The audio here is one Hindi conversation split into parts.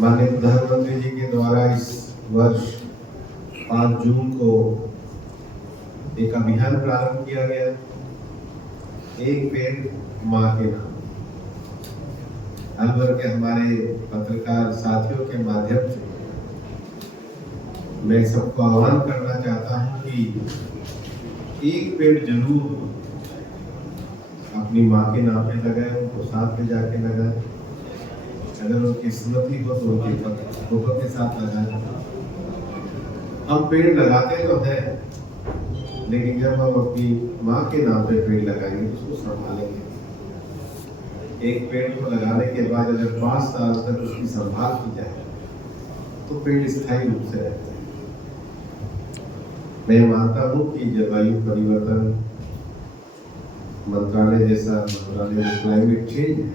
माननीय प्रधानमंत्री जी के द्वारा इस वर्ष 5 जून को एक अभियान प्रारंभ किया गया, एक पेड़ माँ के नाम। अलवर के हमारे पत्रकार साथियों के माध्यम से मैं सबको आह्वान करना चाहता हूँ कि एक पेड़ जरूर अपनी माँ के नाम पे लगाए, उनको साथ में जाके लगाए। अगर उनकी स्मृति हो तो उनके फोटो के साथ लगाए। हम पेड़ लगाते तो हैं, लेकिन जब हम अपनी माँ के नाम पे पेड़ लगाएंगे तो उसको संभालेंगे। एक पेड़ को लगाने के बाद अगर 5 साल तक उसकी संभाल की जाए तो पेड़ स्थायी रूप से रहते हैं। मैं मानता हूँ कि जलवायु परिवर्तन मंत्रालय जैसा मंत्रालय में क्लाइमेट चेंज है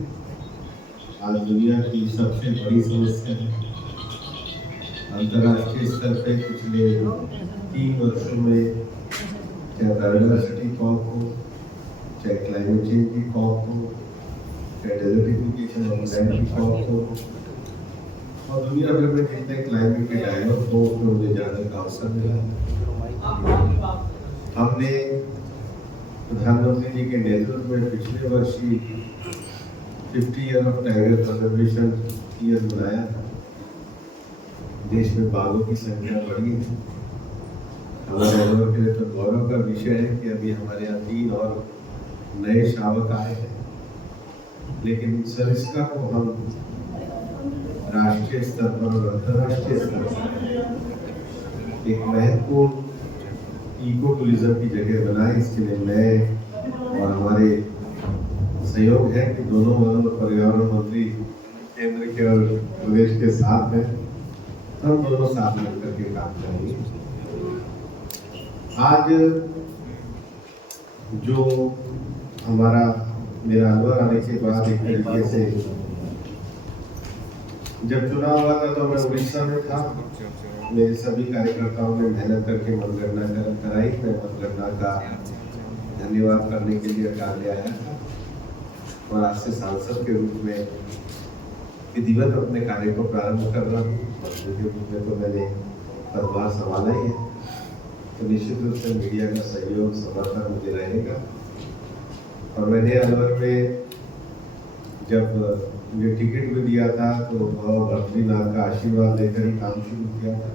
आज दुनिया की सबसे बड़ी समस्या है। अंतर्राष्ट्रीय स्तर पे पिछले 3 वर्षों में चाहे बायोडायवर्सिटी कॉप हो, चाहे क्लाइमेट चेंज की कॉप हो, चाहे डेजर्टिफिकेशन ऑफ लैंड की कॉप हो, और दुनिया भर में जितने क्लाइमेट के डायलॉग हो उसमें मुझे जाने का अवसर मिला। हमने प्रधानमंत्री जी के नेतृत्व में पिछले वर्ष ही 50 year of tiger conservation year मनाया था। देश में बाघों की संख्या बढ़ी है। हमारे अलवर के लिए तो गौरव का विषय है कि अभी हमारे यहाँ 3 और नए शावक आए हैं, लेकिन सरिस्का को हम राष्ट्रीय स्तर पर और अंतर्राष्ट्रीय स्तर पर एक महत्वपूर्ण इको टूरिज्म की जगह बनाए। इसके लिए मैं और हमारे सहयोग है कि दोनों वन और पर्यावरण मंत्री केंद्र के और प्रदेश के साथ में हम दोनों साथ मिलकर के काम करेंगे। आज जो हमारा मेरा अलवर आने के बाद एक तरीके से जब चुनाव हुआ था तो मैं उड़ीसा में था। मेरे सभी कार्यकर्ताओं ने मेहनत करके मतगणना कराई। मैं मतगणना का धन्यवाद करने के लिए कार्य आया था और आज से सांसद के रूप में विधिवत अपने कार्य को प्रारंभ कर रहा हूँ। मंत्री के रूप में तो मैंने पदभार संभाला ही है, तो निश्चित रूप से मीडिया का सहयोग समर्थन मुझे रहेगा। और मैंने अलवर में जब मुझे टिकट भी दिया था तो भद्रीनाथ का आशीर्वाद लेकर ही काम शुरू किया था।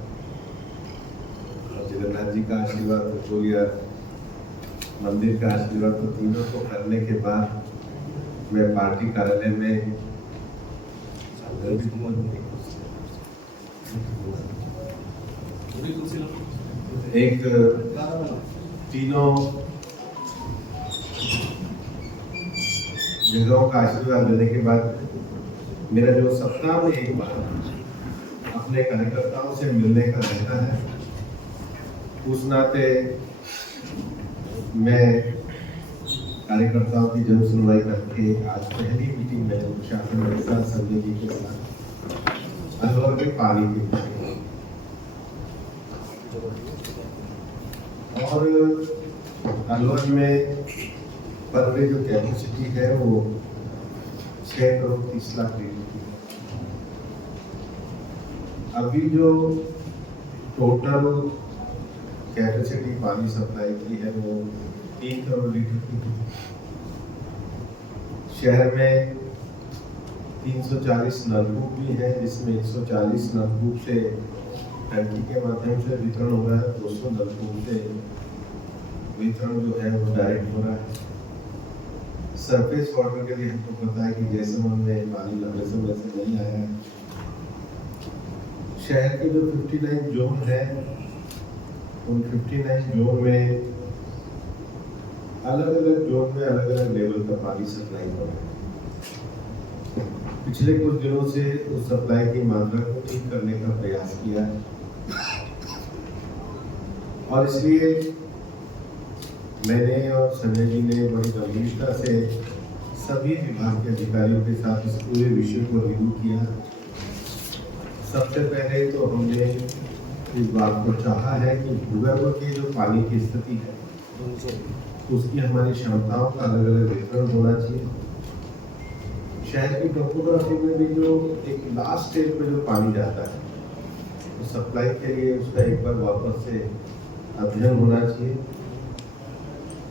और जगन्नाथ जी का आशीर्वाद, बोलिया मंदिर का आशीर्वाद, तो तीनों को करने के बाद मैं पार्टी कार्यालय में एक तीनों जगहों का आशीर्वाद लेने के बाद मेरा जो सप्ताह में एक बार अपने कार्यकर्ताओं से मिलने का रहता है, उस नाते मैं कार्यकर्ताओं की जन सुनवाई करके आज पहली मीटिंग में शासन मिश्रा संजय जी के साथ अलवर के पानी के और अलवर में पर डे जो कैपेसिटी है वो 6 करोड़ 30 लाख लीटर की। अभी जो टोटल कैपेसिटी पानी सप्लाई की है वो 3 करोड़ लीटर की। शहर में 340 नलकूप भी है, जिसमें 140 नलकूप से टंकी के माध्यम से वितरण हो रहा है, 200 नलकूप से वितरण जो है वो डायरेक्ट हो रहा है। सरफेस वाटर के लिए हमको पता है कि जैसलमेर में पानी लंबे समय से नहीं आया है। शहर के जो 59 जोन है, उन 59 जोन में अलग अलग जोन में अलग अलग लेवल का पानी सप्लाई हो रहा है। पिछले कुछ दिनों से उस सप्लाई की मात्रा को ठीक करने का प्रयास किया है और इसलिए मैंने और संजय जी ने बड़ी गंभीरता से सभी विभाग के अधिकारियों के साथ इस पूरे विषय को रिव्यू किया। सबसे पहले तो हमने इस बात को चाहा है कि भूगर्भ की जो पानी की स्थिति है उसकी हमारी क्षमताओं का अलग अलग वितरण होना चाहिए। शहर की टोपोग्राफी में भी जो एक लास्ट स्टेज पे जो पानी जाता है तो सप्लाई के लिए उसका एक बार वापस से अध्ययन होना चाहिए।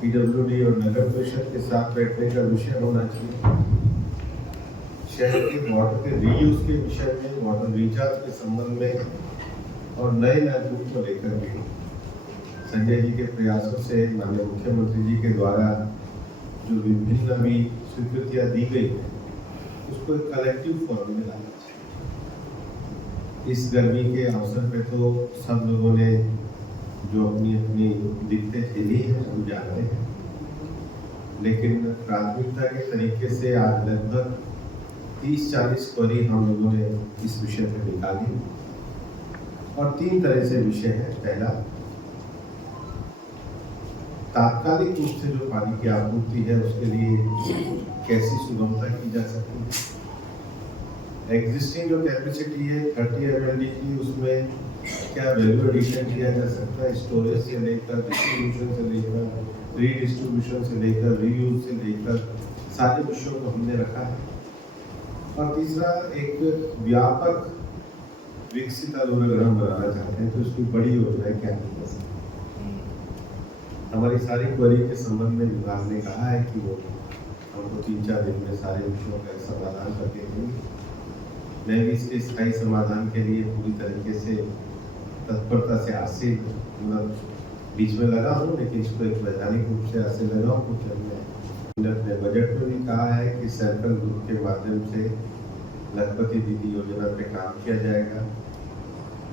पीडब्ल्यूडी और नगर परिषद के साथ बैठने का विषय होना चाहिए। शहर के वाटर के रीयूज के विषय में, वाटर रिचार्ज के संबंध में और नए नलकूप को लेकर भी संजय जी के प्रयासों से माननीय मुख्यमंत्री जी के द्वारा जो विभिन्न अभी स्वीकृतियां दी गई है उसको एक कलेक्टिव फॉर्म में लाना चाहिए। इस गर्मी के अवसर पे तो सब लोगों ने जो अपनी अपनी दिक्कतें झेली है हम जानते हैं, लेकिन प्राथमिकता के तरीके से आज लगभग 30-40 क्वेरी हम लोगों ने इस विषय पर निकाली और 3 तरह से विषय है। पहला, तात्कालिक रूप से जो पानी की आपूर्ति है उसके लिए कैसी सुगमता की जा सकती है। एग्जिस्टिंग जो कैपेसिटी है 30 MLD की, उसमें क्या वैल्यू एडिशन किया जा सकता है, स्टोरेज से लेकर डिस्ट्रीब्यूशन से लेकर रीडिस्ट्रीब्यूशन से लेकर रीयूज से लेकर सारे विषयों को हमने रखा है। और तीसरा, एक व्यापक विकसित अलोरा बनाना चाहते हैं तो उसकी बड़ी योजना क्या है। हमारी सारी क्वेरी के संबंध में विभाग ने कहा है कि वो हमको 3-4 दिन में सारे विषयों का समाधान करके देंगे। मैं भी इसके स्थायी समाधान के लिए पूरी तरीके से तत्परता से आज से बीच में लगा हूँ, लेकिन इसको एक वैधानिक रूप से ऐसे लगा हूँ। कुछ हमने बजट में भी कहा है कि सर्कल ग्रुप के माध्यम से लखपति दीदी योजना पे काम किया जाएगा।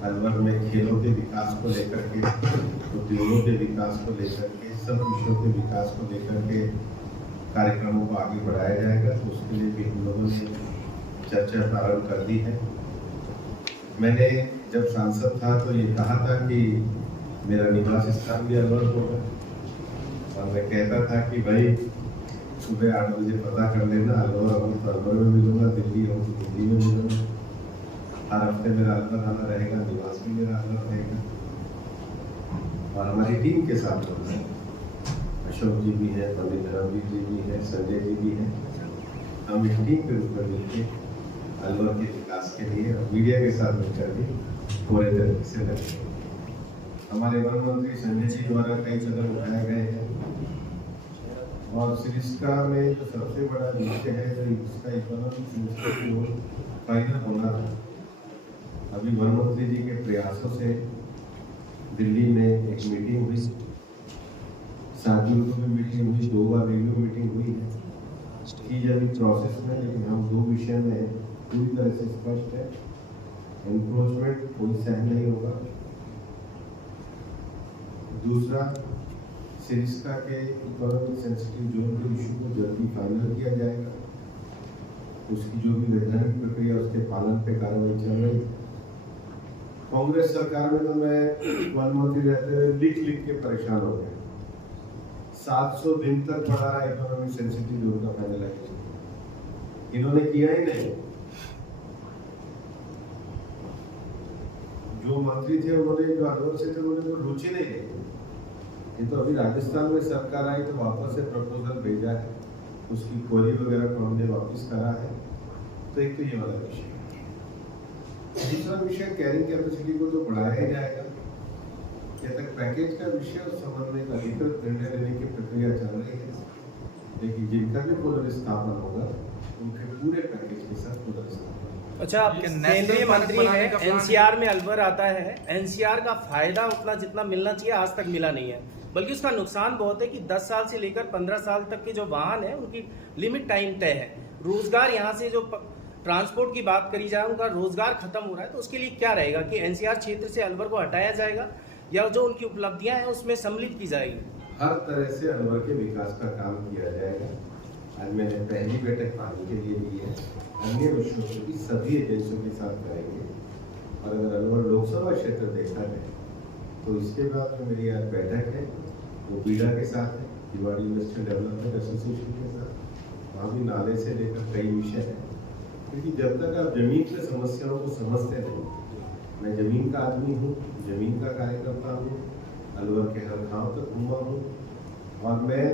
अलवर में खेलों के विकास को लेकर के, उद्योगों के विकास को लेकर के, सब विषयों के विकास को लेकर के कार्यक्रमों को आगे बढ़ाया जाएगा। तो उसके लिए भी हम लोगों ने चर्चा प्रारंभ कर दी है। मैंने जब सांसद था तो ये कहा था कि मेरा निवास स्थान भी अलवर होगा और मैं कहता था कि भाई सुबह 8 बजे पता कर लेना, अलवर हूँ तो अलवर में मिलूंगा, दिल्ली हूँ तो दिल्ली में मिलूंगा। हर हफ्ते मेरा अलवर आना रहेगा, निवास भी मेरा अलवर रहेगा। और हमारी टीम के साथ लोग हैं, अशोक जी भी हैं, पंडित धर्मवीर जी भी हैं, संजय जी भी हैं। हम एक टीम के रूप में मिलकर अलवर के विकास के लिए और मीडिया के साथ मिलकर भी पूरे तरीके से लगे। हमारे वन मंत्री संजय जी द्वारा कई कदम उठाए गए हैं और सिरिस्का में जो सबसे बड़ा विषय है जो इसका इकोनॉमिक फाइनल होना था, अभी वन मंत्री जी के प्रयासों से दिल्ली में एक मीटिंग हुई, 7 जून को भी मीटिंग हुई, 2 बार रिव्यू मीटिंग हुई है की अभी प्रोसेस में। लेकिन हम 2 विषय में पूरी तरह से स्पष्ट है। एनक्रोचमेंट कोई सहन नहीं होगा। दूसरा, सिरिस्का के इकोनॉमिक सेंसिटिव जोन के इशू को जल्दी फाइनल किया जाएगा। उसकी जो भी वैधानिक प्रक्रिया उसके पालन पे कार्रवाई चल रही है। कांग्रेस सरकार में तो मैं वन मंत्री रहते हुए लिख के परेशान हो गया। 700 दिन तक पड़ा रहा इकोनॉमिक सेंसिटिव जोन का फाइनलाइजेशन, इन्होंने किया ही नहीं। जो मंत्री थे उन्होंने, जो अलवर से थे उन्होंने तो रुचि नहीं ली। ये तो अभी राजस्थान में सरकार आई तो वापस से प्रपोजल भेजा है, उसकी क्वेरी वगैरह को हमने वापस करा है। तो एक तो ये वाला विषय। दूसरा विषय, कैरिंग कैपेसिटी को तो बढ़ाया ही जाएगा। क्या तक पैकेज का विषय उस संबंध में अधिकृत निर्णय लेने की प्रक्रिया चल रही है, लेकिन जिनका भी पुनर्स्थापन होगा उनके पूरे पैकेज के साथ पुनर्स्थापन। अच्छा, केंद्रीय मंत्री है, एनसीआर में अलवर आता है। एनसीआर का फायदा उतना जितना मिलना चाहिए आज तक मिला नहीं है, बल्कि उसका नुकसान बहुत है कि 10 साल से लेकर 15 साल तक के जो वाहन है उनकी लिमिट टाइम तय है। रोजगार, यहाँ से जो ट्रांसपोर्ट की बात करी जाए, उनका रोजगार खत्म हो रहा है। तो उसके लिए क्या रहेगा कि एनसीआर क्षेत्र से अलवर को हटाया जाएगा या जो उनकी उपलब्धियां हैं उसमें सम्मिलित की जाएगी? हर तरह से अलवर के विकास का काम किया जाएगा। आज मैंने पहली बैठक पानी के लिए ली है, अन्य विषयों को भी सभी एजेंसियों के साथ करेंगे। और अगर अलवर लोकसभा क्षेत्र देखा जाए तो इसके बाद जो मेरी आज बैठक है वो बीडा के साथ है, दिवाड़ी इंडस्ट्रियल डेवलपमेंट एसोसिएशन के साथ। वहाँ भी नाले से लेकर कई विषय हैं, क्योंकि जब तक आप जमीन की समस्याओं को समझते नहीं, मैं जमीन का आदमी हूँ, जमीन का कार्यकर्ता हूँ, अलवर के हर गाँव तक घूमा हूँ। और मैं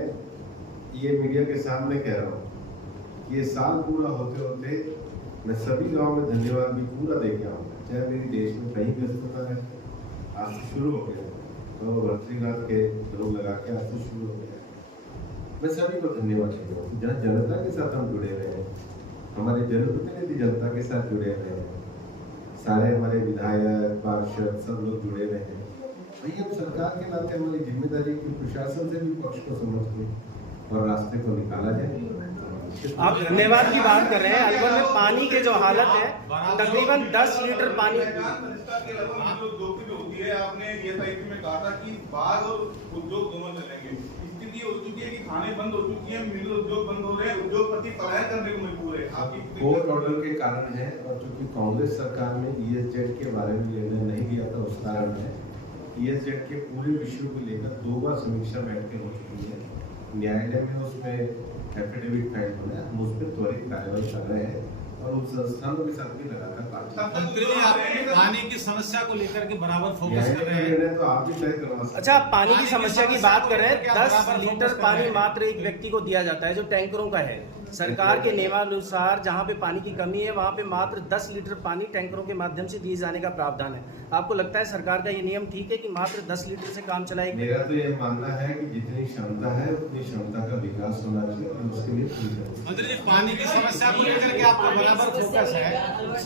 ये मीडिया के सामने कह रहा हूँ ये साल पूरा होते होते मैं सभी गांव में धन्यवाद भी पूरा दे के आऊँगा, चाहे मेरी देश में कहीं व्यस्तता है। आज से शुरू हो गया तो भर्तृघात के लोग लगा के आज से शुरू हो गया। मैं सभी को धन्यवाद देता हूँ। जहाँ जनता के साथ हम जुड़े हुए हैं, हमारे जनप्रतिनिधि जनता के साथ जुड़े हुए हैं, सारे हमारे विधायक पार्षद सब लोग जुड़े हुए हैं। वही हम सरकार के नाते हमारी जिम्मेदारी की प्रशासन से भी पक्ष को समझ के और रास्ते को निकाला जाए। आप धन्यवाद की बात कर रहे हैं। अलवर में पानी की जो हालत है, तकरीबन 10 लीटर पानी होती है। आपने ये साहित्य में कहा था कि बाढ़ और उद्योग दोनों चलेंगे। स्थिति हो चुकी है कि खाने बंद हो चुकी है, मिल उद्योग बंद हो रहे हैं, उद्योगपति पलायन करने को मजबूर है। आपकी कोर्ट ऑर्डर के कारण है, और चूंकि कांग्रेस सरकार ने ESZ के बारे में निर्णय नहीं लिया था, उस कारण है ESZ के पूरे विषयों को लेकर 2 बार समीक्षा बैठकें हो चुकी है। न्यायालय में उसमें एफिडेविट फाइल होना है, हम उस पर त्वरित कार्रवाई कर रहे हैं और उन संस्थानों के साथ भी लगातार बातचीत। पानी की समस्या को लेकर के बराबर फोकस कर रहे हैं। तो आप भी तय करवा सकते। अच्छा, आप पानी की समस्या की बात कर रहे हैं। 10 लीटर पानी मात्र एक व्यक्ति को दिया जाता है जो टैंकरों का है। सरकार के नियमानुसार जहाँ पे पानी की कमी है वहाँ पे मात्र 10 लीटर पानी टैंकरों के माध्यम से दिए जाने का प्रावधान है। आपको लगता है सरकार का ये नियम ठीक है कि मात्र 10 लीटर से काम चलाएगी? मेरा तो ये मानना है कि जितनी क्षमता है उतनी क्षमता का विकास होना चाहिए और उसके लिए मंत्री जी, पानी की समस्या को लेकर के आपका बराबर फोकस है।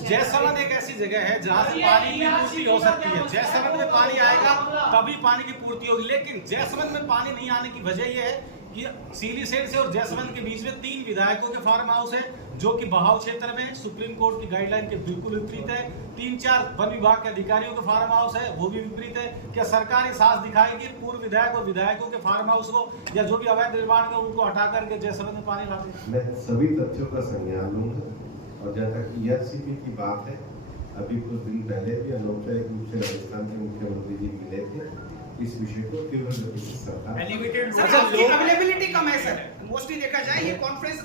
जयसमंद एक ऐसी जगह है जहाँ से पानी की पूर्ति हो सकती है। जयसमंद में पानी आएगा तभी पानी की पूर्ति होगी, लेकिन जयसमंद में पानी नहीं आने की वजह यह है कि सीलीसेट से और जयसमंद के बीच में 3 विधायकों के फार्म हाउस है जो कि बहाव क्षेत्र में सुप्रीम कोर्ट की गाइडलाइन के बिल्कुल विपरीत है। 3-4 वन विभाग के अधिकारियों के फार्म हाउस है, वो भी विपरीत है। क्या सरकार साहस दिखाएगी पूर्व विधायक और विधायकों के फार्म हाउस को या जो भी अवैध निर्माण है उनको हटा करके जयसमंद में पानी लाते? मैं सभी तथ्यों का संज्ञान लूंगा। और जहाँ तक ERCP की बात है, अभी कुछ दिन पहले भी अनौपचारिक रूप से राजस्थान के मुख्यमंत्री जी मिले थे। इस विषय को तीव्र गति से सरकार अवेलेबिलिटी कम है सर। मोस्टली देखा जाए ये कॉन्फ्रेंस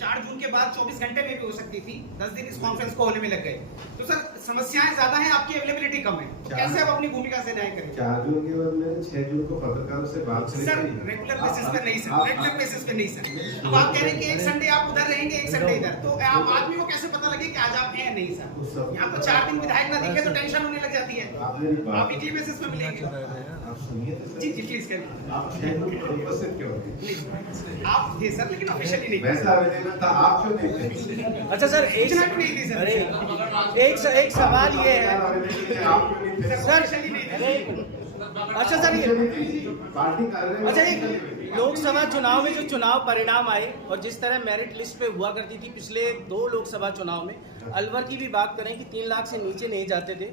4 जून के बाद 24 घंटे में भी हो सकती थी। 10 दिन इस कॉन्फ्रेंस को होने में लग गए। तो सर समस्याएं ज्यादा हैं, आपकी अवेलेबिलिटी कम है, तो कैसे आप अपनी भूमिका से न्याय करेंगे? 4 जून के बाद मैंने 6 जून को पत्रकारों से बात करी। सर रेगुलर बेसिस पे नहीं सर, रेगुलर बेसिस पे नहीं सर। अब आप कह रहे हैं कि एक संडे आप उधर रहेंगे, एक संडे इधर, तो आप आदमी को कैसे पता लगे कि आज आप हैं? नहीं सर, यहाँ तो 4 दिन विधायक ना दिखे तो टेंशन होने लग जाती है। आप वीकली बेसिस पे मिलेंगे। जी जी प्लीज करिए। आप 6 जून को उपस्थित क्यों थे? आप थे सर, लेकिन ऑफिशियली नहीं। वैसा आवेदन था, आप क्यों नहीं थे? अच्छा सर, एक सवाल ये है सर, अच्छा सर, अच्छा एक लोकसभा चुनाव में जो चुनाव परिणाम आए और जिस तरह मेरिट लिस्ट पे हुआ करती थी पिछले 2 लोकसभा चुनाव में, अलवर की भी बात करें कि 3 लाख से नीचे नहीं जाते थे,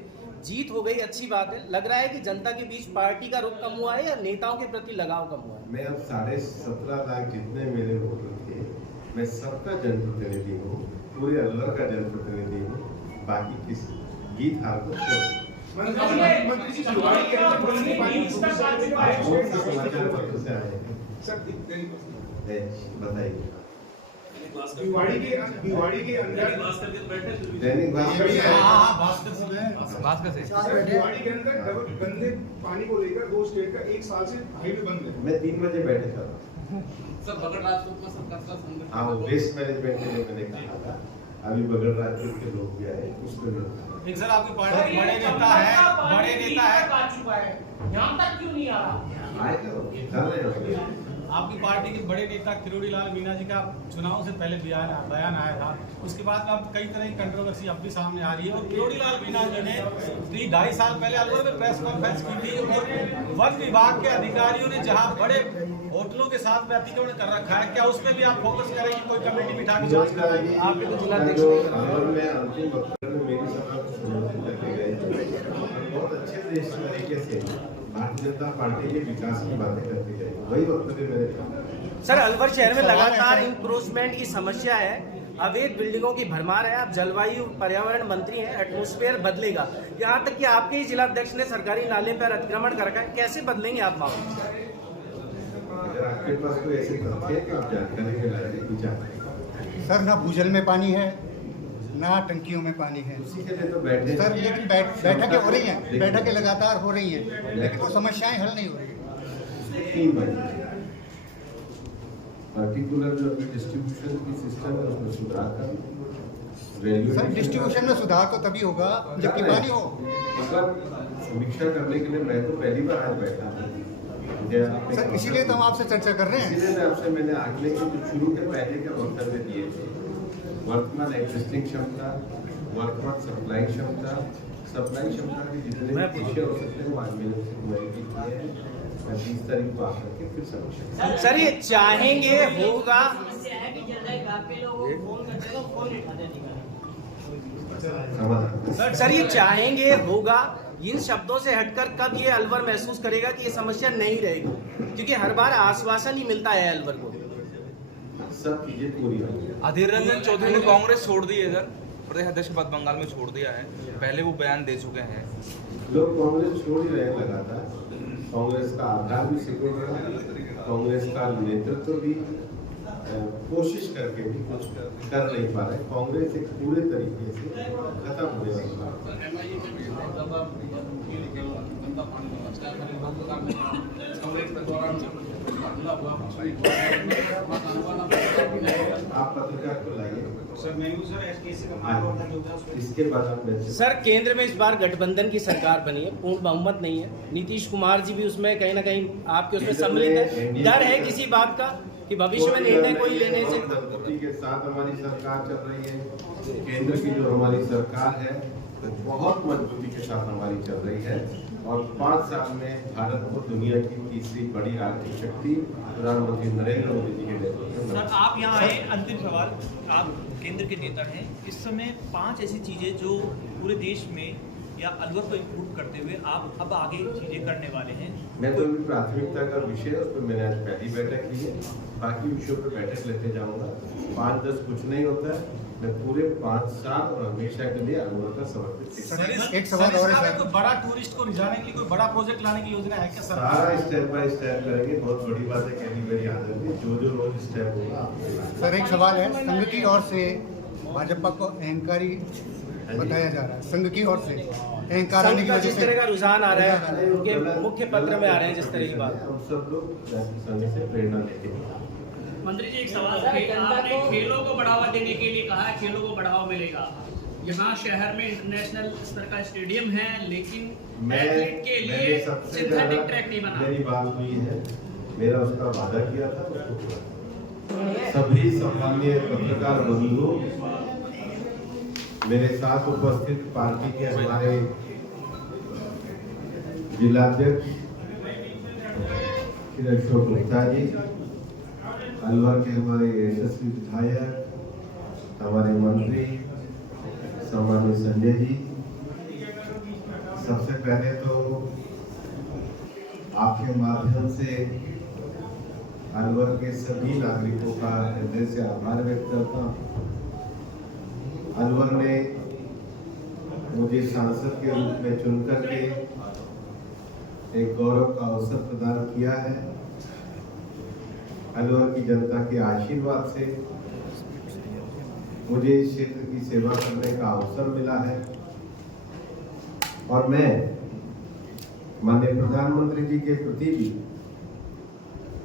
जीत हो गई, अच्छी बात है। लग रहा है कि जनता के बीच पार्टी का रुख कम हुआ है या नेताओं के प्रति लगाव कम हुआ है? मैं अब 17.5 लाख जितने मेरे वोटर थे, मैं सबका जनप्रतिनिधि हूँ, पूरे अलवर का जनप्रतिनिधि हूँ। बाकी किस जीत हार को समाचार पत्र से आए हैं, बताइए। भिवाड़ी के अंदर दैनिक भास्कर से भिवाड़ी के अंदर गंदे पानी को लेकर 2 स्टेट का 1 साल से हाईवे बंद है। मैं 3 बजे बैठे था सर बगड़ राजपूत को सबका संगठन। हाँ, वेस्ट मैनेजमेंट के लिए मैंने कहा था। अभी बगड़ राजपूत के लोग भी आए, उस पर एक सर आपकी पार्टी बड़े नेता है, यहाँ तक क्यों नहीं आ रहा? आएगा। आपकी पार्टी के बड़े नेता किरोड़ी लाल मीणा जी का चुनाव से पहले बयान आया था, उसके बाद अब कई तरह की कंट्रोवर्सी अब भी सामने आ रही है। और किरोड़ी लाल मीणा जी ने 2.5 साल पहले अलवर में प्रेस कॉन्फ्रेंस की थी और वन विभाग के अधिकारियों ने जहां बड़े होटलों के साथ में अतिक्रमण कर रखा है, क्या उस पर भी आप फोकस करेंगे? कोई कमेटी बिठा के जांच कराएगी? आपके तो जिलाध्यक्ष अंतिम वक्तव्य में मेरी सभा को संबोधित करके गए, बहुत अच्छे तरीके से भारतीय जनता पार्टी के विकास की बातें करते गए, वही वक्तव्य मेरे। सर, अलवर शहर में लगातार इंक्रोचमेंट की समस्या है, अवैध बिल्डिंगों की भरमार है। आप जलवायु पर्यावरण मंत्री हैं, एटमॉस्फेयर बदलेगा, यहाँ तक कि आपके ही जिलाध्यक्ष ने सरकारी नाले पर अतिक्रमण कर रखा है, कैसे बदलेंगे आप मामले? अगर आपके पास कोई ऐसे तथ्य है तो आप जानकारी के लायक विचार। सर, ना भूजल में पानी है, ना टंकियों में पानी है। उसी के लिए तो बैठे सर, लेकिन बैठकें हो रही हैं, बैठकें लगातार हो रही हैं, लेकिन वो समस्याएं हल नहीं हो रही। 3 बजे पर्टिकुलर जो डिस्ट्रीब्यूशन की सिस्टम है उसमें सुधार करना। रेलवे सर डिस्ट्रीब्यूशन में सुधार तो तभी होगा जबकि पानी हो। अगर समीक्षा करने के लिए मैं तो पहली बार आज बैठा हूँ सर इसीलिए तो हम आपसे चर्चा कर रहे हैं। इसीलिए मैंने अगले के जो शुरू के पहले के वक्तव्य दिए थे, वर्तमान एग्जिस्टिंग क्षमता, वर्तमान सप्लाई क्षमता के जितने विषय हो सकते हैं वो आज मैंने किए हैं। मैं 30 तारीख को आकर के फिर समीक्षा। सर ये चाहेंगे होगा, सर ये चाहेंगे होगा, इन शब्दों से हटकर कब ये अलवर महसूस करेगा कि ये समस्या नहीं रहेगी? क्योंकि हर बार आश्वासन ही मिलता है अलवर को। सब चीजें पूरी होंगी। अधीर रंजन चौधरी ने कांग्रेस छोड़ दी है, इधर प्रदेश अध्यक्ष पद बंगाल में छोड़ दिया है, पहले वो बयान दे चुके हैं। लोग कांग्रेस छोड़ ही रहे लगातार। कांग्रेस का आधार भी सिकुड़ रहा है, कांग्रेस का नेतृत्व भी कोशिश करके भी कुछ कर नहीं पा रहे। कांग्रेस एक पूरे तरीके से खत्म होने वाली आप पत्रकार को लाइए। इसके बाद आप सर केंद्र में इस बार गठबंधन की सरकार बनी है, पूर्ण बहुमत नहीं है। नीतीश कुमार जी भी उसमें कहीं ना कहीं आपके उसमें सम्मिलित है। डर है किसी बात का कि भविष्य में निर्णय कोई लेने से? मजबूती के साथ हमारी सरकार चल रही है। केंद्र की जो हमारी सरकार है तो बहुत मजबूती के साथ हमारी चल रही है और 5 साल में भारत को दुनिया की तीसरी बड़ी आर्थिक शक्ति प्रधानमंत्री नरेंद्र मोदी जी के नेतृत्व में। सर आप यहाँ आए, अंतिम सवाल, आप केंद्र के नेता हैं, इस समय 5 ऐसी चीजें जो पूरे देश में या अलवर को इम्प्रूव करते हुए आप अब आगे चीजें करने वाले हैं। मैं तो अभी प्राथमिकता का विषय है उस पर मैंने आज पहली बैठक ली है, बाकी विषयों पर बैठक लेते जाऊंगा। 5-10 कुछ नहीं होता है, मैं पूरे 5 साल और हमेशा के लिए अलवर का समर्पित। एक सवाल और है सर, कोई बड़ा टूरिस्ट को रिझाने के लिए कोई बड़ा प्रोजेक्ट लाने की योजना है क्या सर? सारा स्टेप बाय स्टेप करेंगे। बहुत बड़ी बात है कहनी मेरी आदत है, जो रोज स्टेप होगा। सर एक सवाल है, संघ की ओर से भाजपा को अहंकारी बताया जा रहा है। संघ की ओर से अहंकार आने की वजह जिस से तरह का रुझान आ रहा है, उनके मुख्य पत्र में आ रहे हैं जिस तरह की बात। हम सब लोग संघ से प्रेरणा लेके मंत्री जी एक सवाल है, आपने खेलों को बढ़ावा देने के लिए कहा है, खेलों को बढ़ावा मिलेगा। यहाँ शहर में इंटरनेशनल स्तर का स्टेडियम है, लेकिन एथलीट के लिए सिंथेटिक ट्रैक नहीं बना। मेरी बात हुई है, मेरा उसका वादा किया था, उसको सभी सम्मानीय पत्रकार बंधु, मेरे साथ उपस्थित पार्टी के हमारे जिलाध्यक्ष श्री अशोक गुप्ता जी, अलवर के हमारे यशस्वी विधायक, हमारे मंत्री सम्मानित संजय जी, सबसे पहले तो आपके माध्यम से अलवर के सभी नागरिकों का हृदय से आभार व्यक्त करता हूँ। अलवर ने मुझे सांसद के रूप में चुनकर के एक गौरव का अवसर प्रदान किया है। अलवर की जनता के आशीर्वाद से मुझे इस क्षेत्र की सेवा करने का अवसर मिला है और मैं माननीय प्रधानमंत्री जी के प्रति भी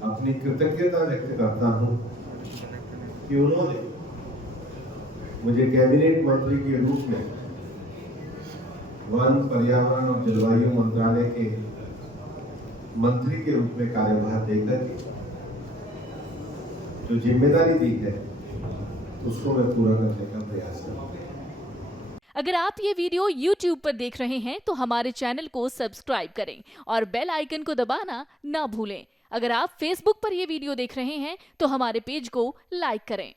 अपनी कृतज्ञता व्यक्त करता हूं कि उन्होंने मुझे कैबिनेट मंत्री के रूप में वन, पर्यावरण और जलवायु मंत्रालय के मंत्री के रूप में कार्यभार देकर जो जिम्मेदारी दी है उसको मैं पूरा करने का प्रयास करूंगा। अगर आप ये वीडियो YouTube पर देख रहे हैं तो हमारे चैनल को सब्सक्राइब करें और बेल आइकन को दबाना ना भूलें। अगर आप Facebook पर ये वीडियो देख रहे हैं तो हमारे पेज को लाइक करें।